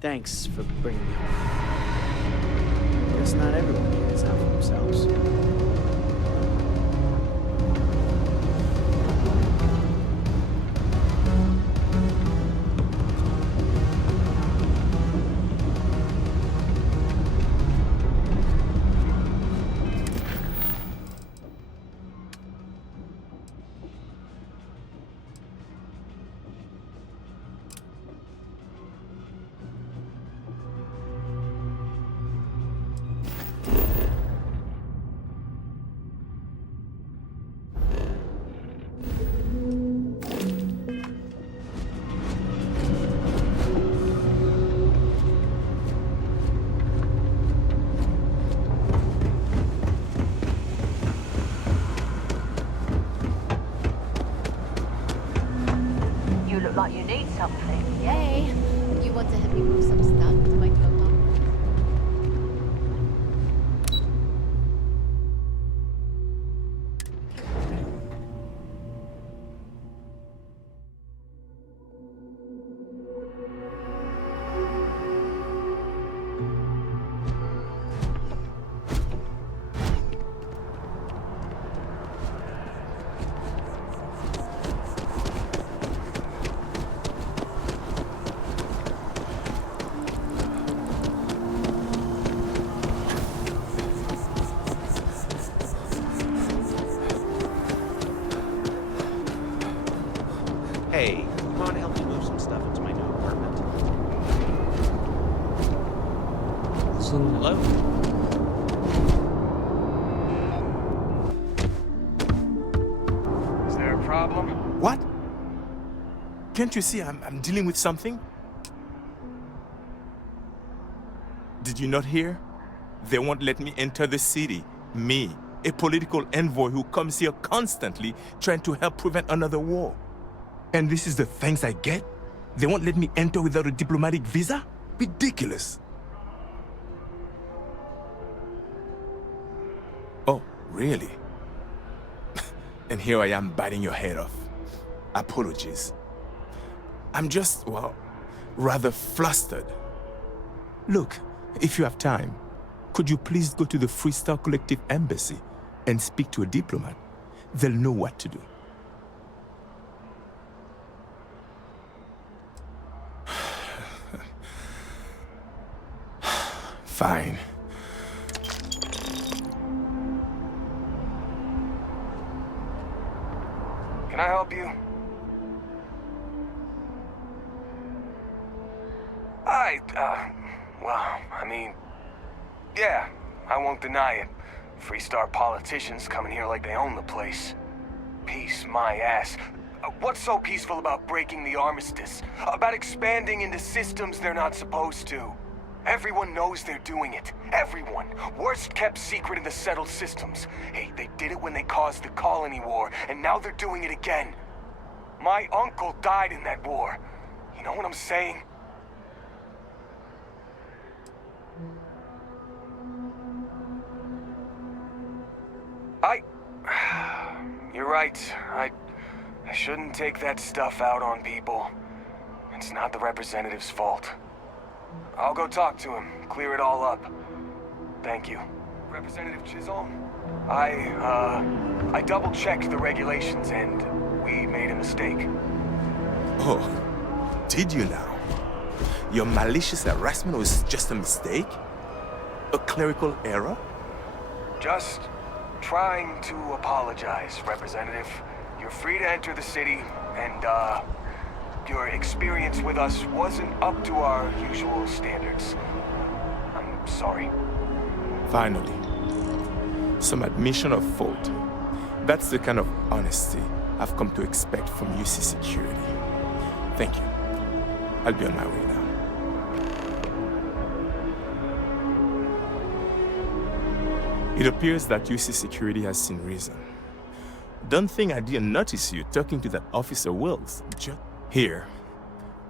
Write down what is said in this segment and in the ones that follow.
Thanks for bringing me home. Guess not everyone can out for themselves. Like you need something. Yay! You want to help me move some stuff to my new apartment? Hey, you want to help me move some stuff into my new apartment? Hello? Is there a problem? What? Can't you see I'm dealing with something? Did you not hear? They won't let me enter the city. Me, a political envoy who comes here constantly trying to help prevent another war. And this is the thanks I get? They won't let me enter without a diplomatic visa? Ridiculous. Oh, really? And here I am biting your head off. Apologies. I'm just, well, rather flustered. Look, if you have time, could you please go to the Freestar Collective Embassy and speak to a diplomat? They'll know what to do. Fine. Can I help you? Yeah, I won't deny it. Freestar politicians coming here like they own the place. Peace, my ass. What's so peaceful about breaking the armistice? About expanding into systems they're not supposed to? Everyone knows they're doing it. Everyone. Worst kept secret in the settled systems. Hey, they did it when they caused the colony war, and now they're doing it again. My uncle died in that war. You know what I'm saying? You're right. I shouldn't take that stuff out on people. It's not the representative's fault. I'll go talk to him, clear it all up. Thank you. Representative Chisholm? I double-checked the regulations and we made a mistake. Oh, did you now? Your malicious harassment was just a mistake? A clerical error? Just trying to apologize, Representative. You're free to enter the city, and, your experience with us wasn't up to our usual standards. I'm sorry. Finally, some admission of fault. That's the kind of honesty I've come to expect from UC Security. Thank you. I'll be on my way now. It appears that UC Security has seen reason. Don't think I didn't notice you talking to that Officer Wills. Just here.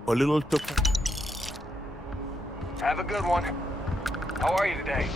A little token. Have a good one. How are you today?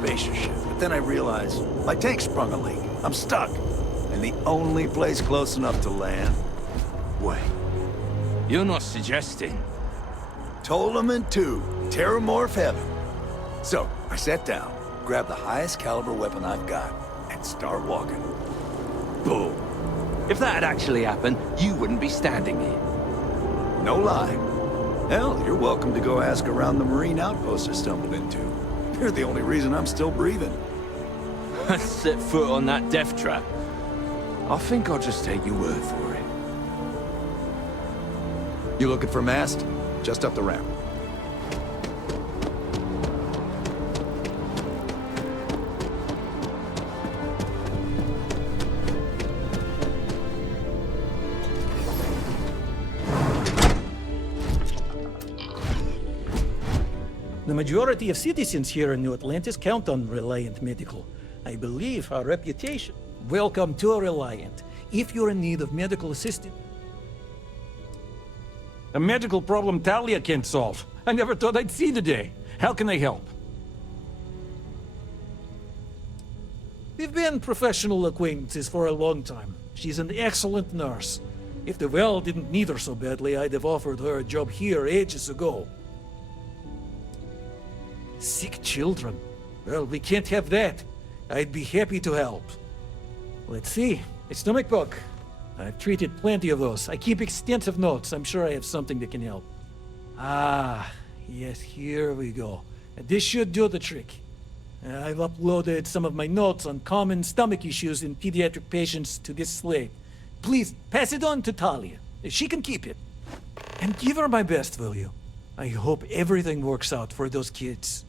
spacer ship, but then I realized my tank sprung a leak. I'm stuck. And the only place close enough to land... Wait. You're not suggesting... Tolerant 2, Terramorph Heaven. So, I sat down, grabbed the highest caliber weapon I've got, and start walking. Boom. If that had actually happened, you wouldn't be standing here. No lie. Hell, you're welcome to go ask around the Marine outpost I stumbled into. You're the only reason I'm still breathing. Set foot on that death trap. I think I'll just take your word for it. You looking for mast? Just up the ramp. The majority of citizens here in New Atlantis count on Reliant Medical. I believe our reputation. Welcome to Reliant. If you're in need of medical assistance... A medical problem Talia can't solve. I never thought I'd see the day. How can I help? We've been professional acquaintances for a long time. She's an excellent nurse. If the well didn't need her so badly, I'd have offered her a job here ages ago. Sick children. Well, we can't have that. I'd be happy to help. Let's see. A stomach bug. I've treated plenty of those. I keep extensive notes. I'm sure I have something that can help. Ah, yes, here we go. This should do the trick. I've uploaded some of my notes on common stomach issues in pediatric patients to this slate. Please, pass it on to Talia. She can keep it. And give her my best, will you? I hope everything works out for those kids.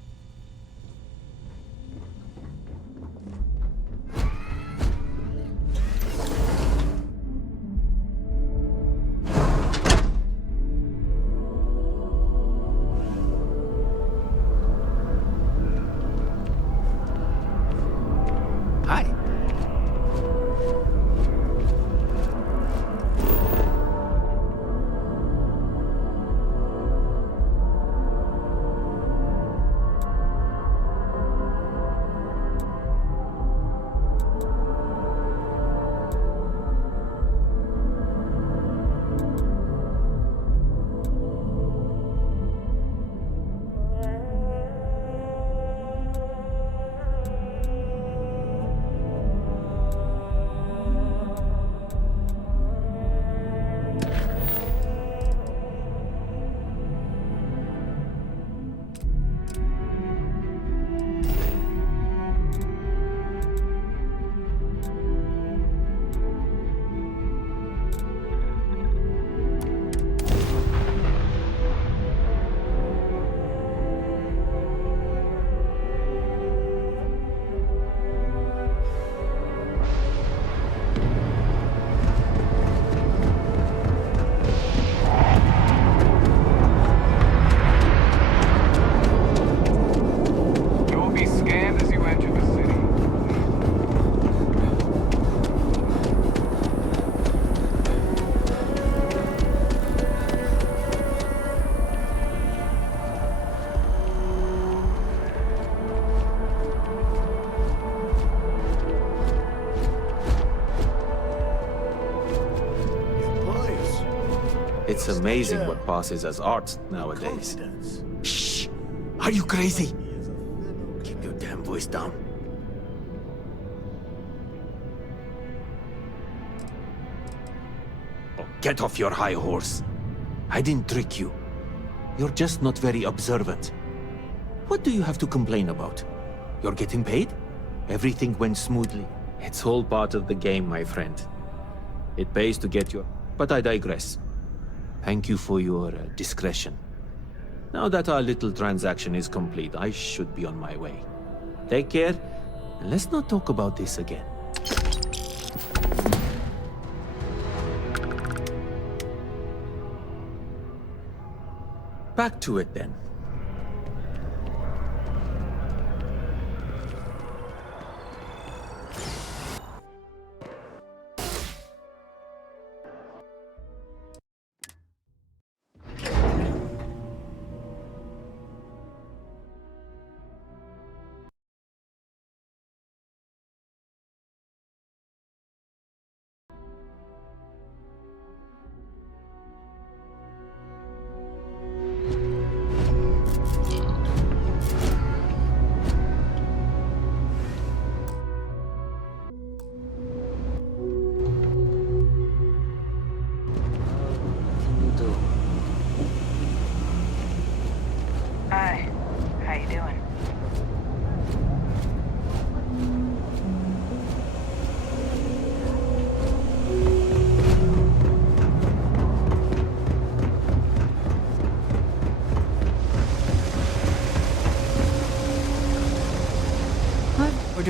It's amazing what passes as art nowadays. Shh! Are you crazy? Keep your damn voice down. Oh, get off your high horse. I didn't trick you. You're just not very observant. What do you have to complain about? You're getting paid? Everything went smoothly. It's all part of the game, my friend. It pays to get your... But I digress. Thank you for your discretion. Now that our little transaction is complete, I should be on my way. Take care, and let's not talk about this again. Back to it then.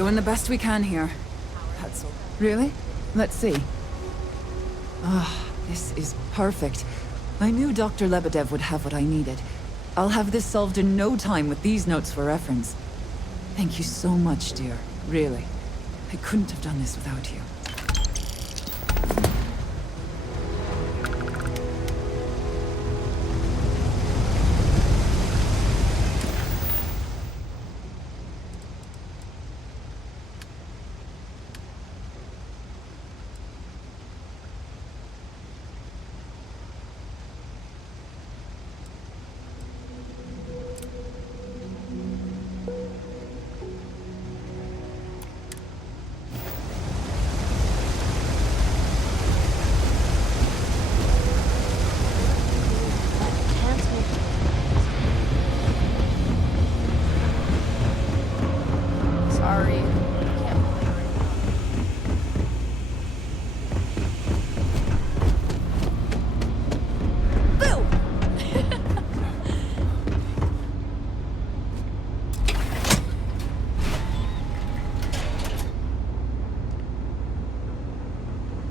doing the best we can here. That's all. Really? Let's see. Ah, this is perfect. I knew Dr. Lebedev would have what I needed. I'll have this solved in no time with these notes for reference. Thank you so much, dear. Really. I couldn't have done this without you. Sorry. Can't play right now. Boo!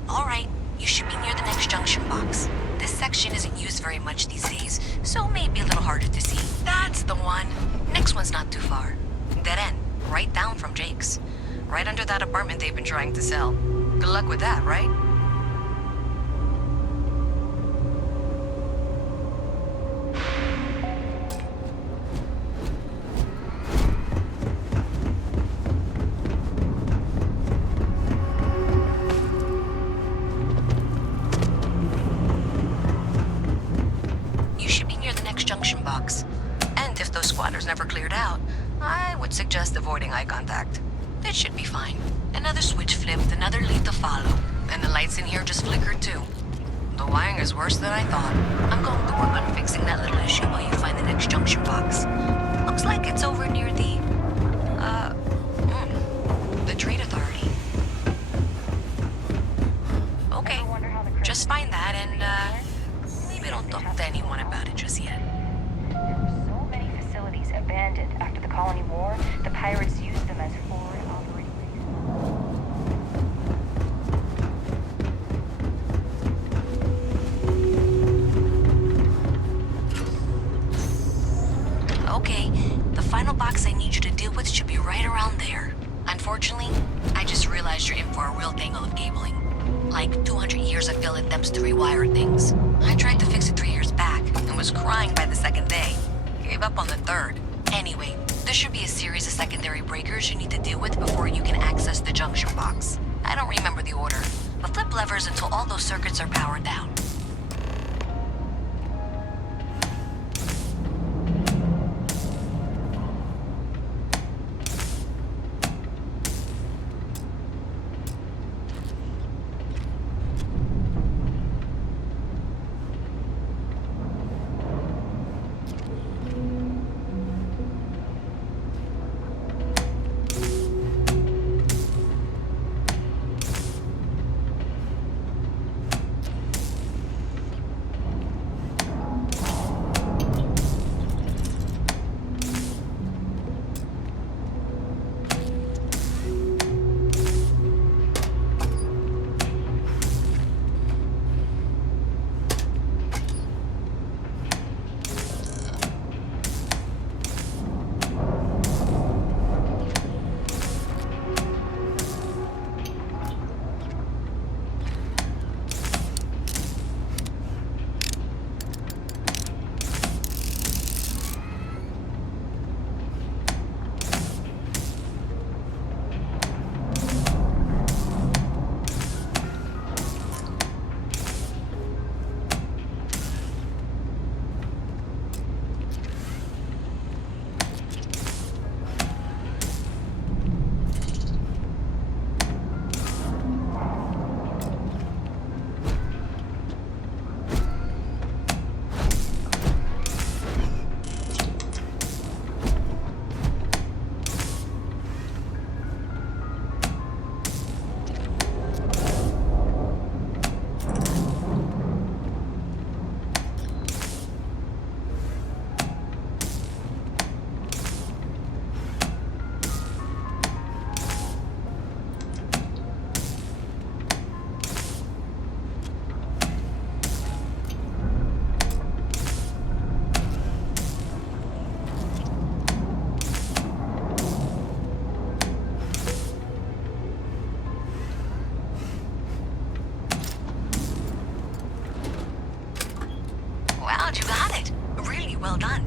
All right, you should be near the next junction box. This section isn't used very much these days, so maybe a little harder to see. That's the one. Next one's not too far. Dead end, right down from Jake's. Right under that apartment they've been trying to sell. Good luck with that, right? You should be near the next junction box. And if those squatters never cleared out, I would suggest avoiding eye contact. It should be fine. Another switch flipped, another lead to follow. And the lights in here just flickered too. The wiring is worse than I thought. I'm going to work on fixing that little issue while you find the next junction box. Looks like it's over near the Trade Authority. Okay, just find that and maybe don't talk to anyone about it just yet. There were so many facilities abandoned after the Colony War, the pirates used them as forward operating bases. Okay, the final box I need you to deal with should be right around there. Unfortunately, I just realized you're in for a real tangle of cabling. Like 200 years of field attempts to rewire things. I tried to fix it 3 years back and was crying by the second day. Gave up on the third. Anyway, there should be a series of secondary breakers you need to deal with before you can access the junction box. I don't remember the order, but flip levers until all those circuits are powered down. well done.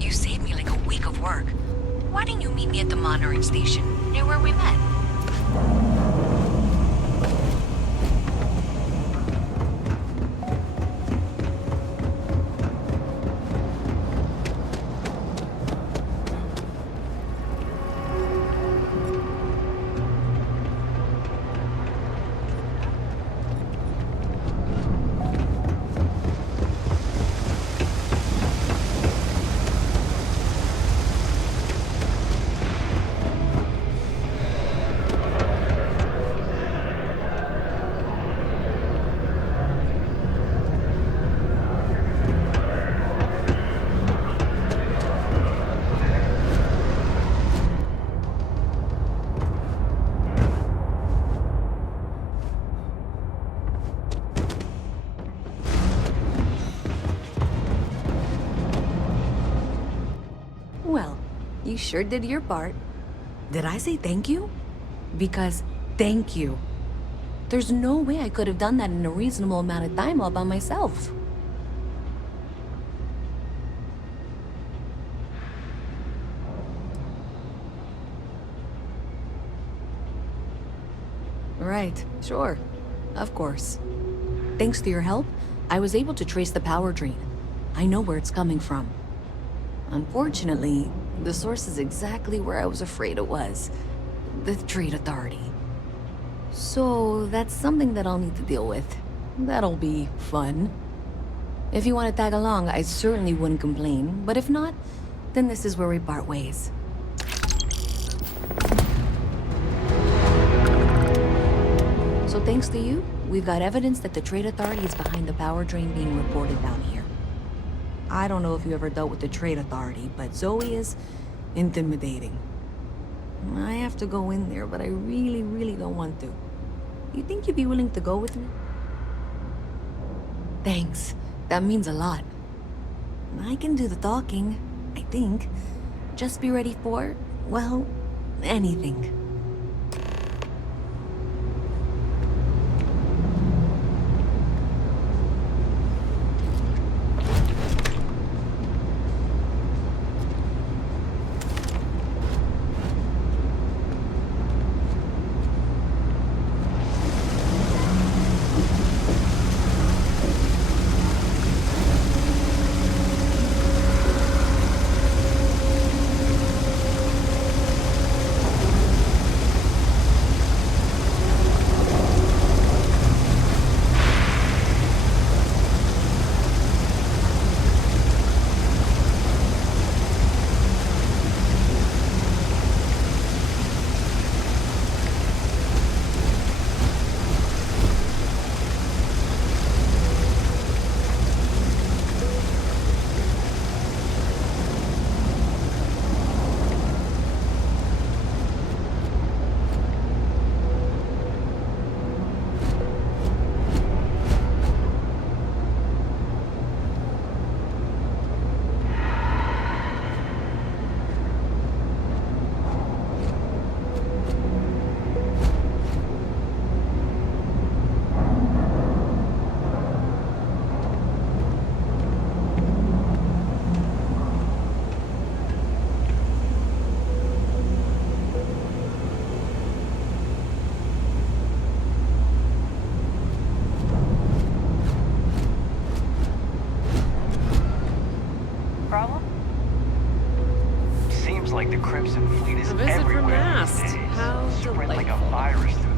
You saved me like a week of work. Why didn't you meet me at the monitoring station, near where we met? Well, you sure did your part. Did I say thank you? Because thank you. There's no way I could have done that in a reasonable amount of time all by myself. Right, sure. Of course. Thanks to your help, I was able to trace the power drain. I know where it's coming from. Unfortunately, the source is exactly where I was afraid it was. The Trade Authority. So, that's something that I'll need to deal with. That'll be fun. If you want to tag along, I certainly wouldn't complain, but if not, then this is where we part ways. So thanks to you, we've got evidence that the Trade Authority is behind the power drain being reported down here. I don't know if you ever dealt with the Trade Authority, but Zoe is intimidating. I have to go in there, but I really don't want to. You think you'd be willing to go with me? Thanks. That means a lot. I can do the talking, I think. Just be ready for, well, anything.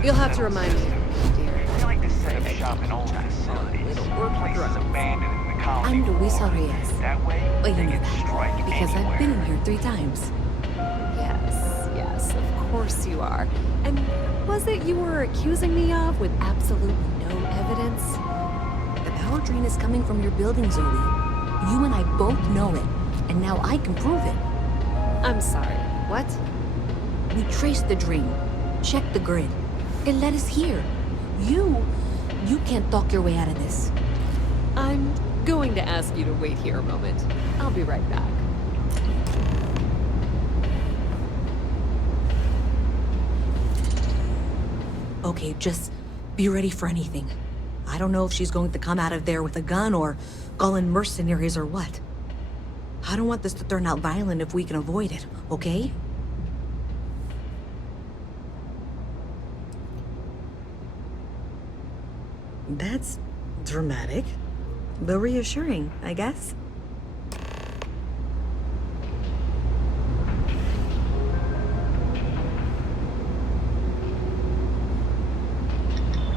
You'll have to remind me, dear. I like to set up shop in old facilities. Places abandoned in the colony. I'm Luisa Reyes. That way, Well, you they know can that, strike because I've been anywhere. in here 3 times. Yes, of course you are. And was it you were accusing me of with absolutely no evidence? The power drain is coming from your building, Zoe. You and I both know it, and now I can prove it. I'm sorry, what? We traced the drain, checked the grid. It led us here. You can't talk your way out of this. I'm going to ask you to wait here a moment. I'll be right back. Okay, just be ready for anything. I don't know if she's going to come out of there with a gun or call in mercenaries or what. I don't want this to turn out violent if we can avoid it, okay? That's dramatic, but reassuring, I guess.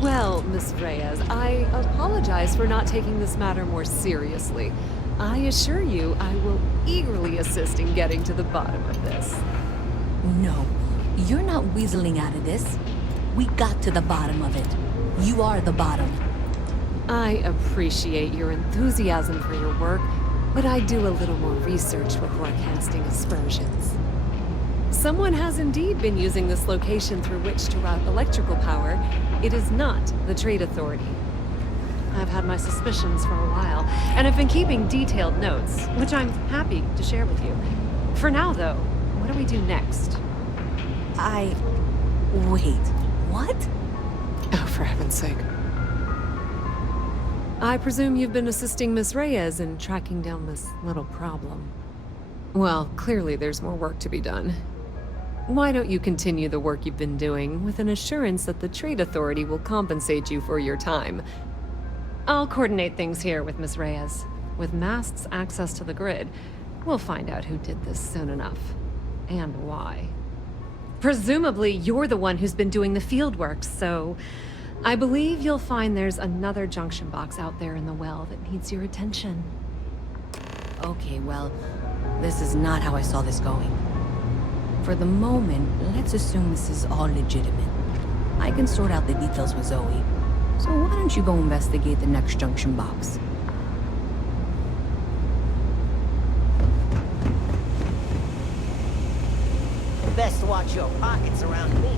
Well, Miss Reyes, I apologize for not taking this matter more seriously. I assure you I will eagerly assist in getting to the bottom of this. No, you're not weaseling out of this. We got to the bottom of it. You are the bottom. I appreciate your enthusiasm for your work, but I do a little more research before casting aspersions. Someone has indeed been using this location through which to route electrical power. It is not the Trade Authority. I've had my suspicions for a while, and I've been keeping detailed notes, which I'm happy to share with you. For now, though, what do we do next? Wait, what? Oh, for heaven's sake. I presume you've been assisting Miss Reyes in tracking down this little problem. Well, clearly there's more work to be done. Why don't you continue the work you've been doing with an assurance that the Trade Authority will compensate you for your time? I'll coordinate things here with Miss Reyes. With Mast's access to the grid, we'll find out who did this soon enough. And why. Presumably, you're the one who's been doing the field work, so I believe you'll find there's another junction box out there in the well that needs your attention. Okay, well, this is not how I saw this going. For the moment, let's assume this is all legitimate. I can sort out the details with Zoe. So why don't you go investigate the next junction box? Best watch your pockets around me.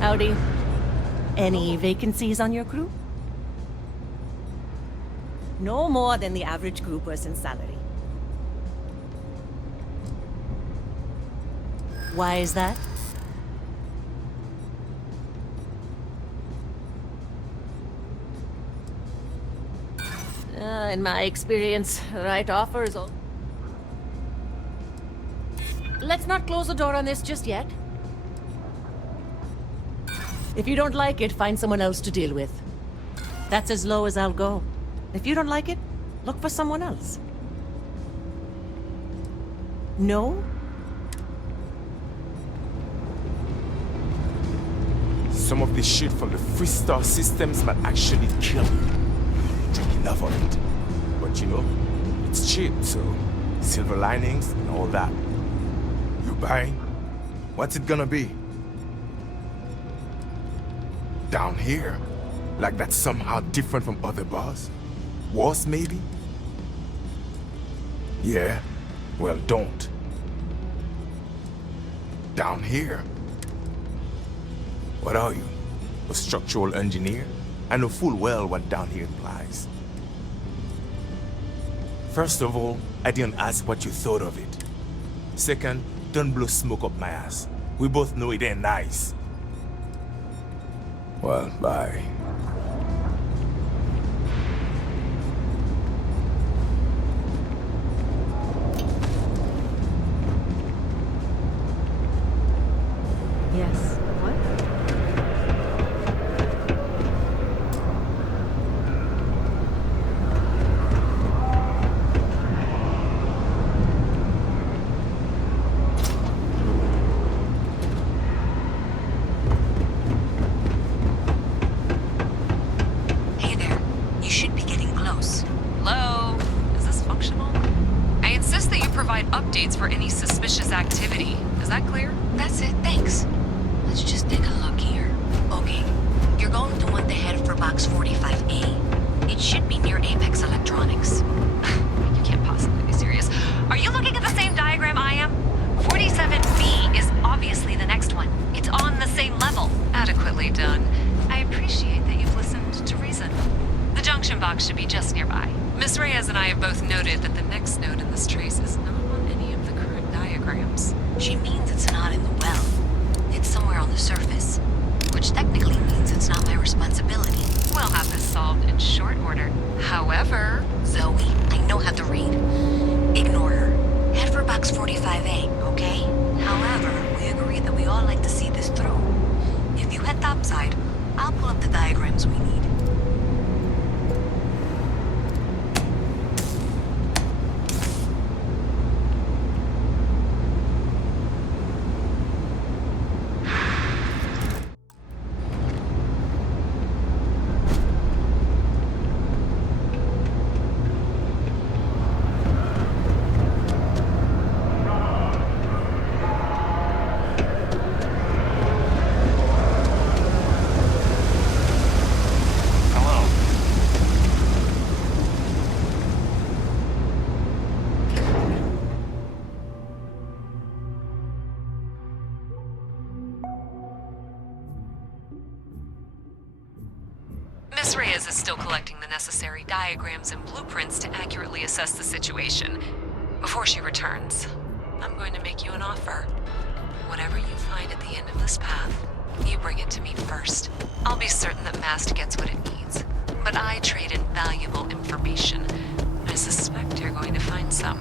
Howdy. Any vacancies on your crew? No more than the average crew person's salary. Why is that? In my experience, right offers all. Let's not close the door on this just yet. If you don't like it, find someone else to deal with. That's as low as I'll go. If you don't like it, look for someone else. No? Some of this shit from the Freestar systems might actually kill you. Drink enough of it. But you know, it's cheap, so silver linings and all that. You buying? What's it gonna be? Down here? Like that's somehow different from other bars? Worse, maybe? Yeah? Well, don't. Down here? What are you? A structural engineer? I know full well what down here implies. First of all, I didn't ask what you thought of it. Second, don't blow smoke up my ass. We both know it ain't nice. Well, bye. cleverly done. I appreciate that you've listened to reason. The junction box should be just nearby. Miss Reyes and I have both noted that the next node in this trace is not on any of the current diagrams. She means it's not in the well. It's somewhere on the surface. Which technically means it's not my responsibility. We'll have this solved in short order. However... Zoe, I know how to read. Ignore her. Head for box 45A, okay? However, we agreed that we all like to see this through. If you head topside, I'll pull up the diagrams we need. Miss Reyes is still collecting the necessary diagrams and blueprints to accurately assess the situation. Before she returns, I'm going to make you an offer. Whatever you find at the end of this path, you bring it to me first. I'll be certain that Mast gets what it needs. But I trade in valuable information. I suspect you're going to find some.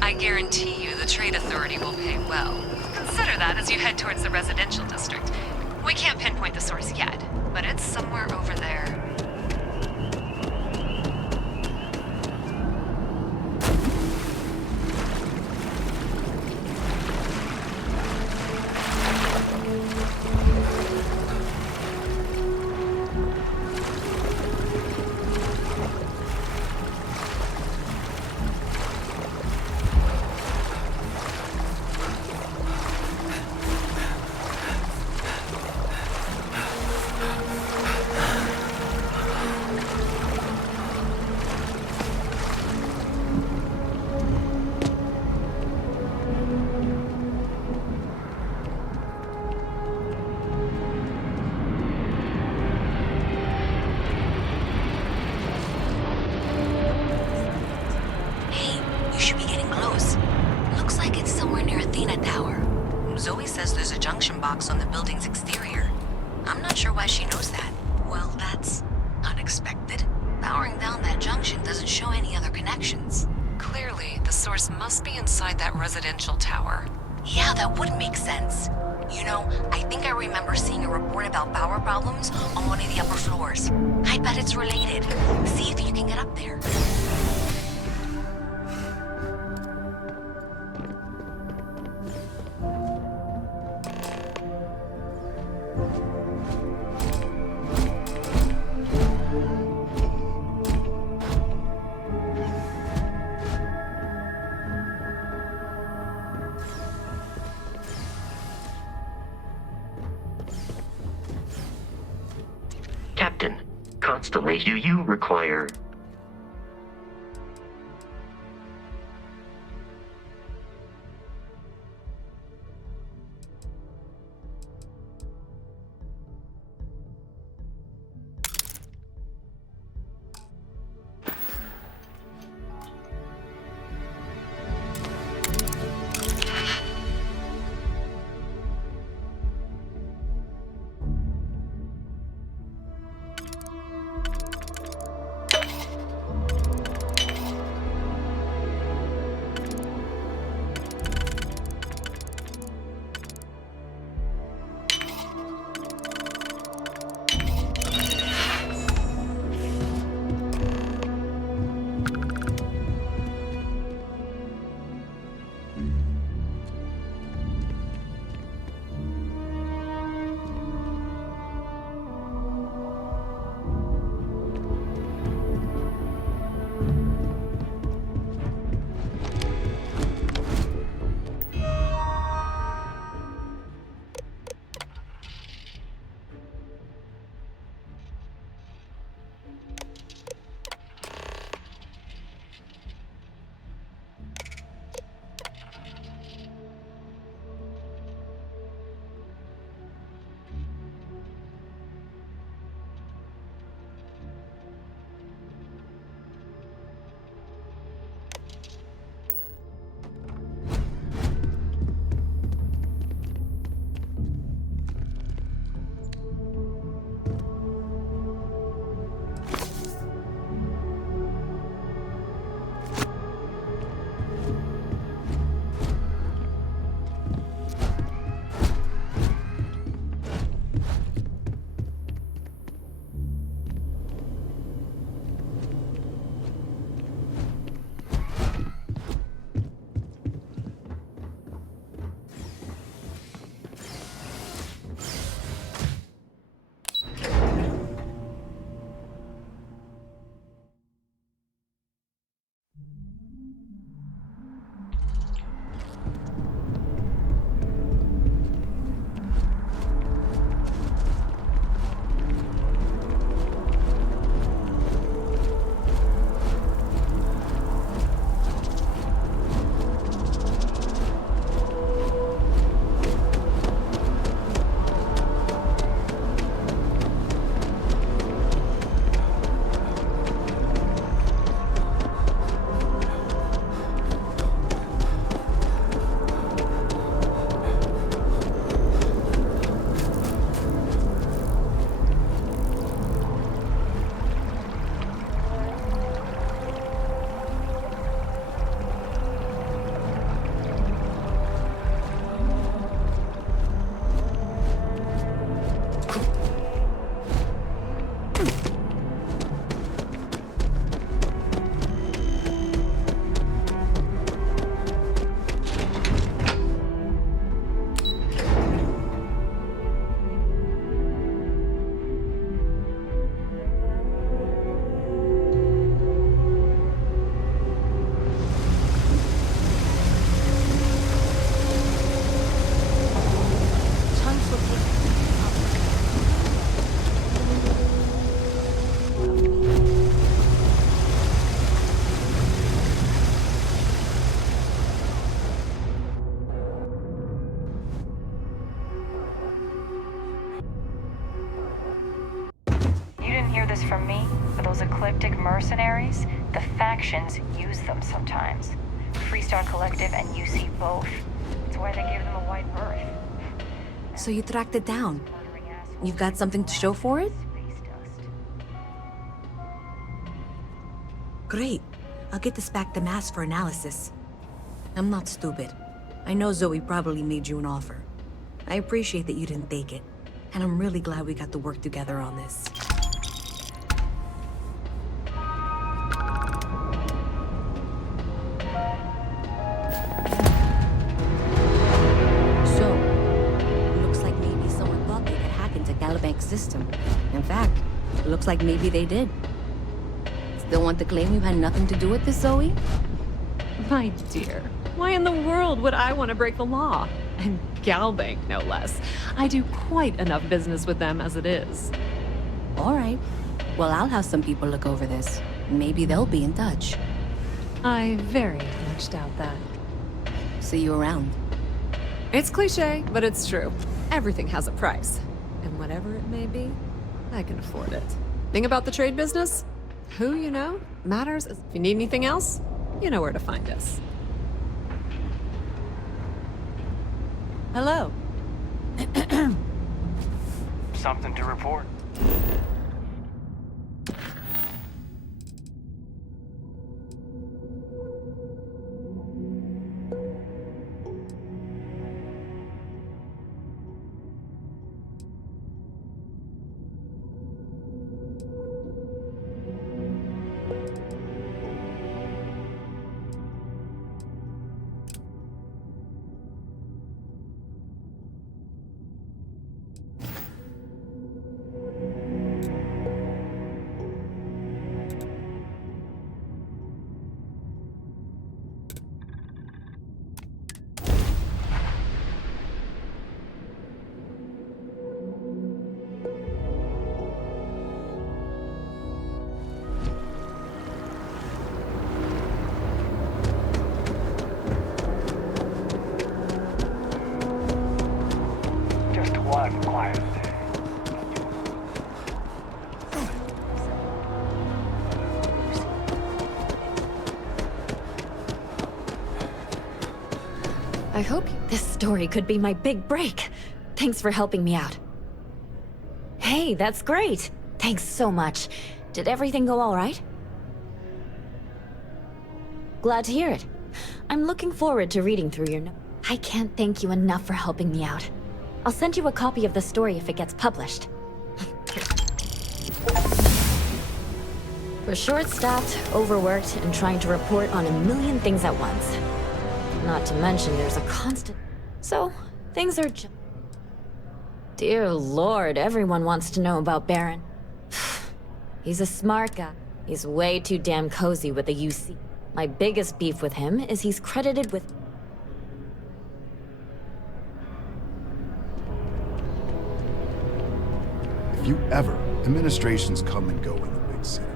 I guarantee you the Trade Authority will pay well. Consider that as you head towards the residential district. We can't pinpoint the source yet, but it's somewhere over there. On the building's exterior. I'm not sure why she knows that. Well, that's unexpected. Powering down that junction doesn't show any other connections. Clearly, the source must be inside that residential tower. Yeah, that would make sense. You know, I think I remember seeing a report about power problems on one of the upper floors. I bet it's related. See if you can get up there. Captain, Constellation, do you require... mercenaries, the factions use them sometimes. Freestar Collective and UC both. It's why they gave them a wide berth. So you tracked it down. You've got something to show for it? Great. I'll get this back to Mass for analysis. I'm not stupid. I know Zoe probably made you an offer. I appreciate that you didn't take it. And I'm really glad we got to work together on this. So, looks like maybe someone thought they could hack into Calibank's system. In fact, looks like maybe they did. Still want to claim you had nothing to do with this, Zoe? My dear, why in the world would I want to break the law? And Galbank, no less. I do quite enough business with them as it is. All right. Well, I'll have some people look over this. Maybe they'll be in touch. I very much doubt that. See you around. It's cliche, but it's true. Everything has a price. And whatever it may be, I can afford it. Thing about the trade business? Who you know matters. If you need anything else, you know where to find us. Hello. Something to report? I hope this story could be my big break. Thanks for helping me out. Hey, that's great. Thanks so much. Did everything go all right? Glad to hear it. I'm looking forward to reading through your notes. I can't thank you enough for helping me out. I'll send you a copy of the story if it gets published. We're short-staffed, overworked, and trying to report on a million things at once. Not to mention there's a constant... So, things are just... Dear Lord, everyone wants to know about Baron. He's a smart guy. He's way too damn cozy with the UC. My biggest beef with him is he's credited with... If you ever, administrations come and go in the big city.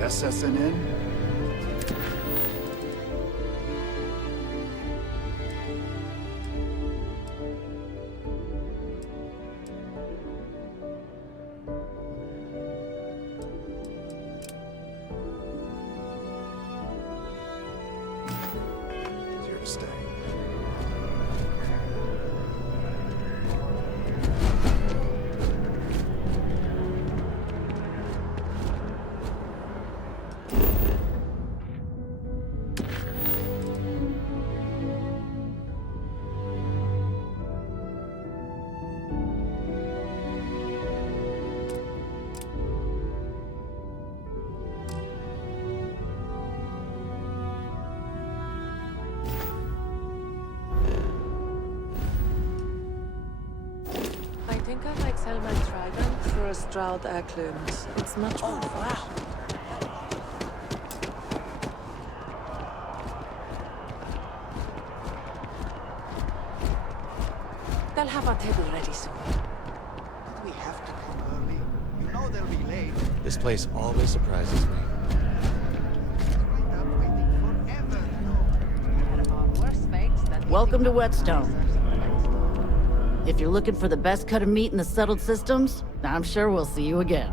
SSNN? It's here to stay. think I might sell my trident for a Stroud Eklund. It's much more wow. They'll have our table ready soon. We have to come early. You know they'll be late. This place always surprises me. Welcome to Whetstone. If you're looking for the best cut of meat in the settled systems, I'm sure we'll see you again.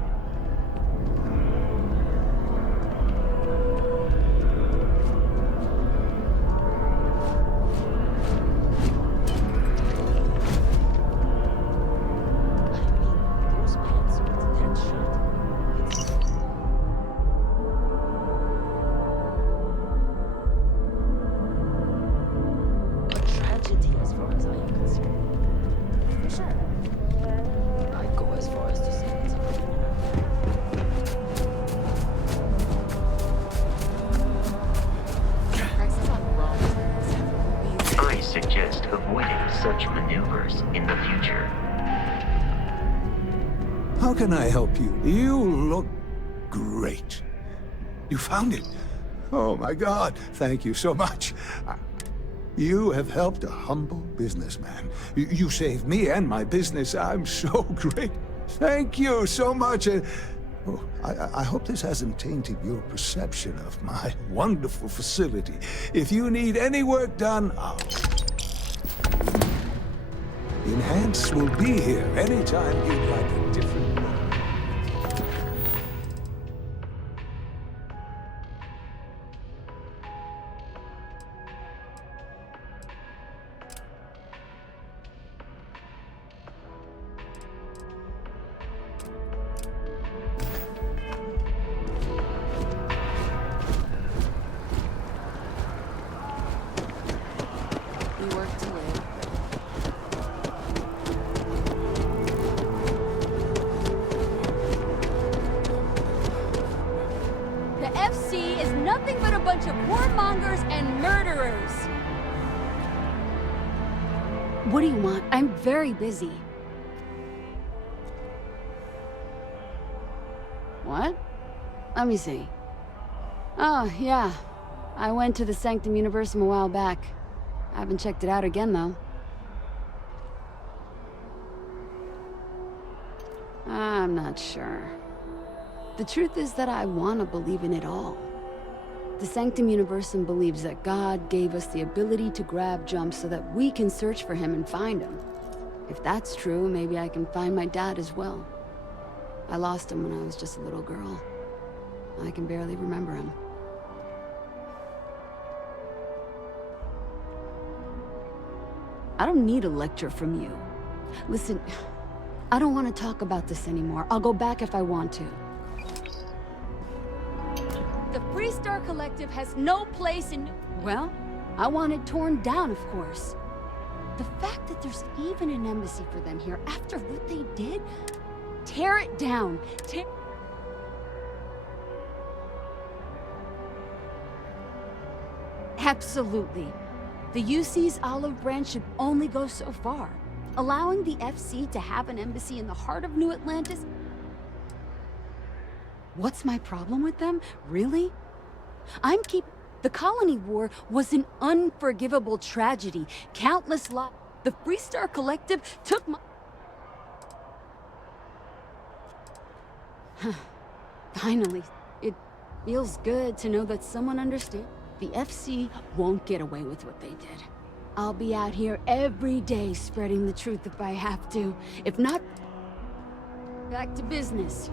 I suggest avoiding such maneuvers in the future. How can I help you? You look great. You found it. Oh my God, thank you so much. You have helped a humble businessman. You saved me and my business. I'm so great. Thank you so much. Oh, I hope this hasn't tainted your perception of my wonderful facility. If you need any work done, Enhance will be here anytime you'd like a different look. We work to live. The FC is nothing but a bunch of warmongers and murderers. What do you want? I'm very busy. What? Let me see. Oh, yeah. I went to the Sanctum Universum a while back. I haven't checked it out again, though. I'm not sure. The truth is that I want to believe in it all. The Sanctum Universum believes that God gave us the ability to grab jumps so that we can search for him and find him. If that's true, maybe I can find my dad as well. I lost him when I was just a little girl. I can barely remember him. I don't need a lecture from you. Listen, I don't want to talk about this anymore. I'll go back if I want to. The Freestar Collective has no place in... Well, I want it torn down, of course. The fact that there's even an embassy for them here after what they did... Tear it down. Absolutely. The UC's olive branch should only go so far. Allowing the FC to have an embassy in the heart of New Atlantis... What's my problem with them? Really? The Colony War was an unforgivable tragedy. Countless lives. The Freestar Collective took my... Finally, it feels good to know that someone understands. The FC won't get away with what they did. I'll be out here every day spreading the truth if I have to. If not, back to business.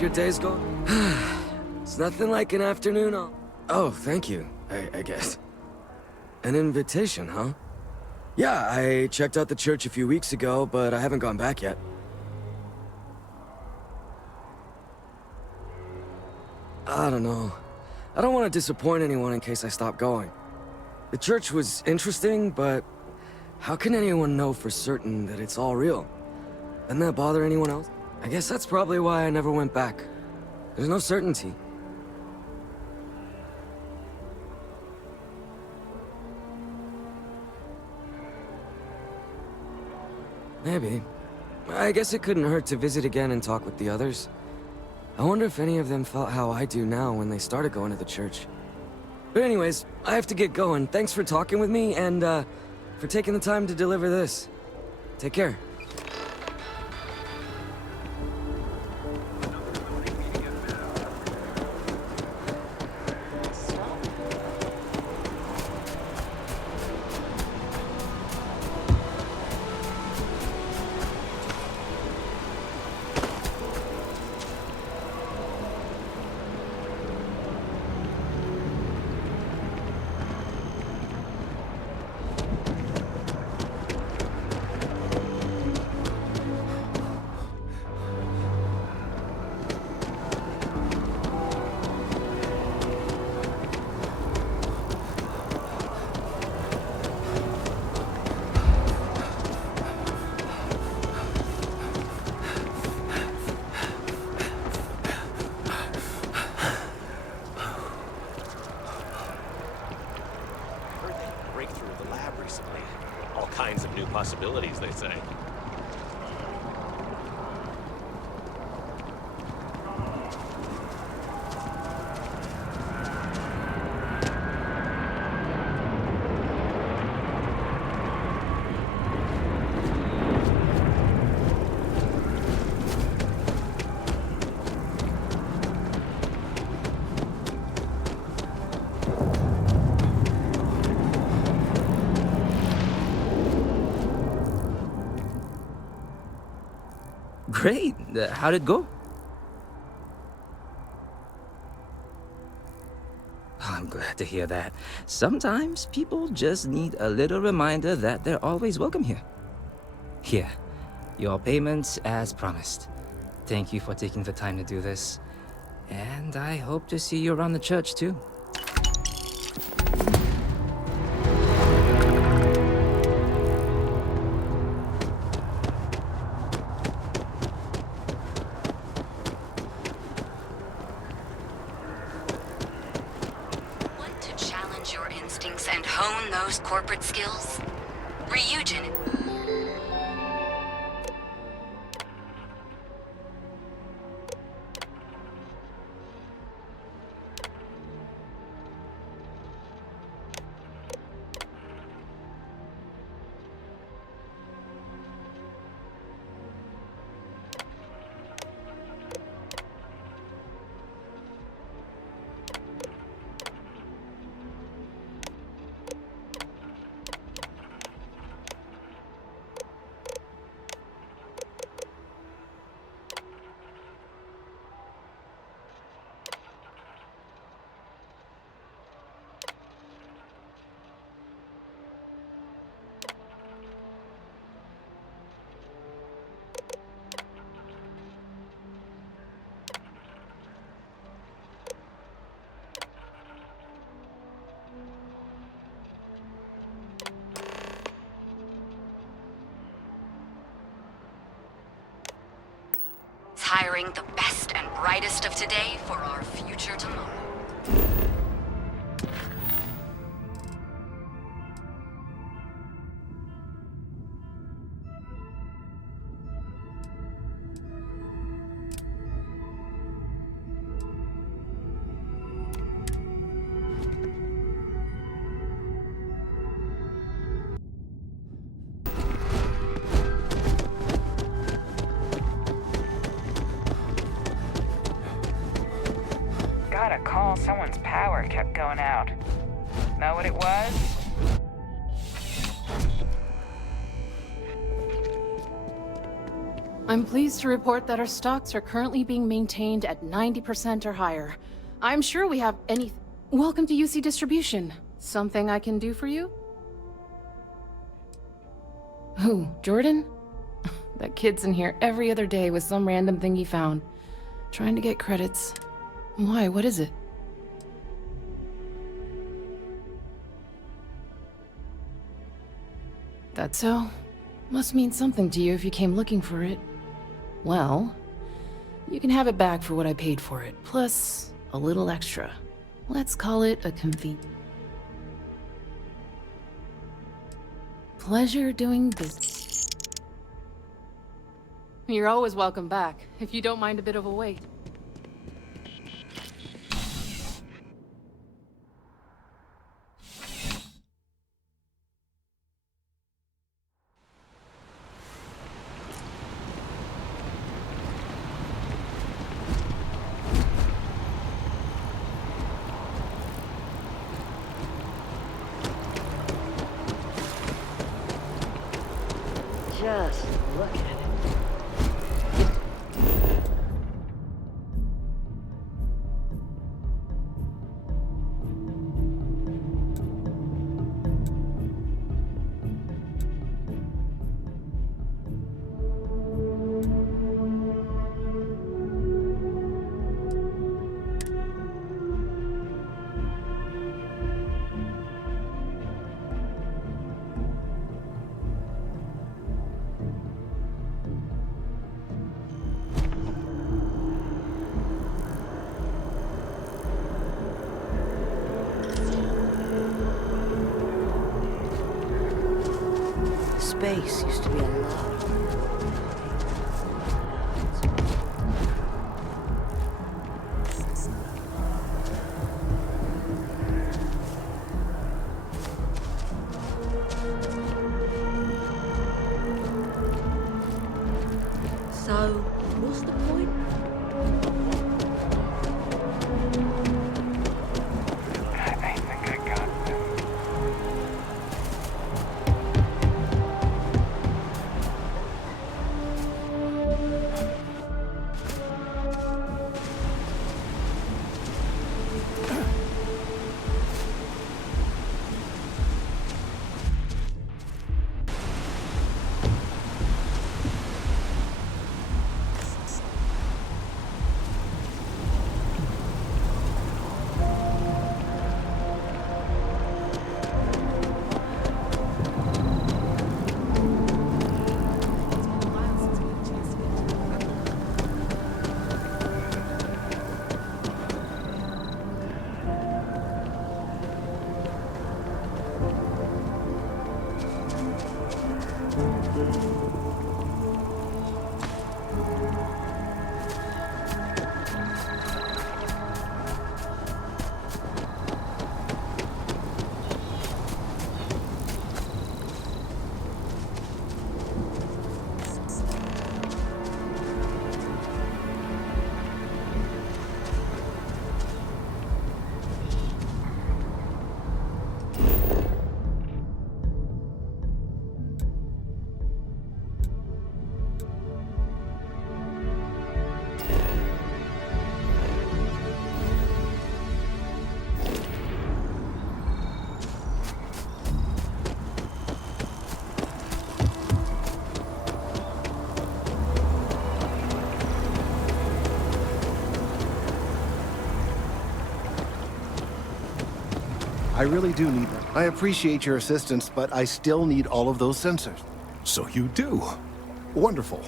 Hope your day's going. It's nothing like an afternoon off. Oh, thank you, I guess. An invitation, huh? Yeah, I checked out the church a few weeks ago, but I haven't gone back yet. I don't know. I don't want to disappoint anyone in case I stop going. The church was interesting, but how can anyone know for certain that it's all real? Doesn't that bother anyone else? I guess that's probably why I never went back. There's no certainty. Maybe. I guess it couldn't hurt to visit again and talk with the others. I wonder if any of them felt how I do now when they started going to the church. But anyways, I have to get going. Thanks for talking with me and, for taking the time to deliver this. Take care. Possibilities, they say. Great. How'd it go? I'm glad to hear that. Sometimes people just need a little reminder that they're always welcome here. Here, your payments as promised. Thank you for taking the time to do this. And I hope to see you around the church too. And hone those corporate skills? Ryujin. Hiring the best and brightest of today for our future tomorrow. Got a call someone's power kept going out. Know what it was? I'm pleased to report that our stocks are currently being maintained at 90% or higher. I'm sure we have any... Welcome to UC Distribution. Something I can do for you? Who, Jordan? That kid's in here every other day with some random thing he found. Trying to get credits. Why, what is it? That so? Must mean something to you if you came looking for it. Well, you can have it back for what I paid for it, plus a little extra. Let's call it a pleasure doing business. You're always welcome back, if you don't mind a bit of a wait. Just look at it. Space used to be a lot. So, what's the point? I think I got them. I really do need them. I appreciate your assistance, but I still need all of those sensors. So you do. Wonderful.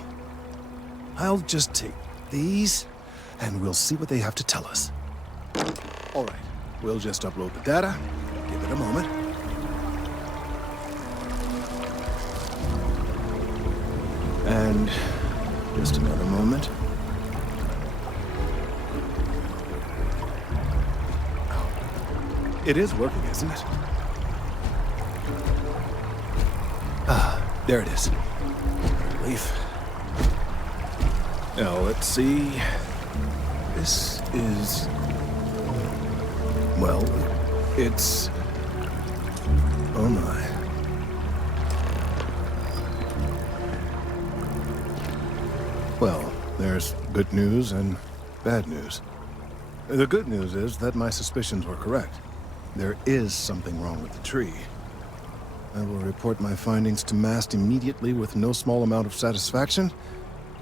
I'll just take these, and we'll see what they have to tell us. All right, we'll just upload the data. Give it a moment. And just another moment. It is working, isn't it? Ah, there it is. Relief. Now, let's see. This is... well, it's... oh my. Well, there's good news and bad news. The good news is that my suspicions were correct. There is something wrong with the tree. I will report my findings to Mast immediately with no small amount of satisfaction.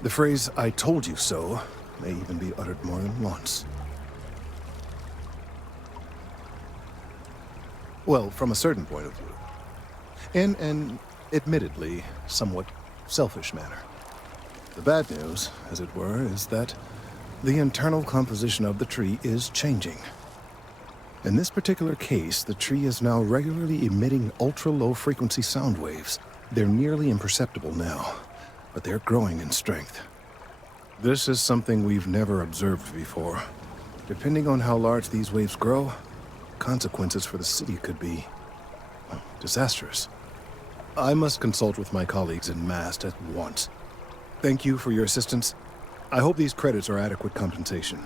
The phrase, "I told you so," may even be uttered more than once. Well, from a certain point of view. In an, admittedly, somewhat selfish manner. The bad news, as it were, is that the internal composition of the tree is changing. In this particular case, the tree is now regularly emitting ultra-low frequency sound waves. They're nearly imperceptible now, but they're growing in strength. This is something we've never observed before. Depending on how large these waves grow, consequences for the city could be, well, disastrous. I must consult with my colleagues in Mast at once. Thank you for your assistance. I hope these credits are adequate compensation.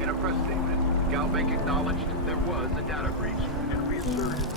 In a press statement, Galbank acknowledged there was a data breach and reasserted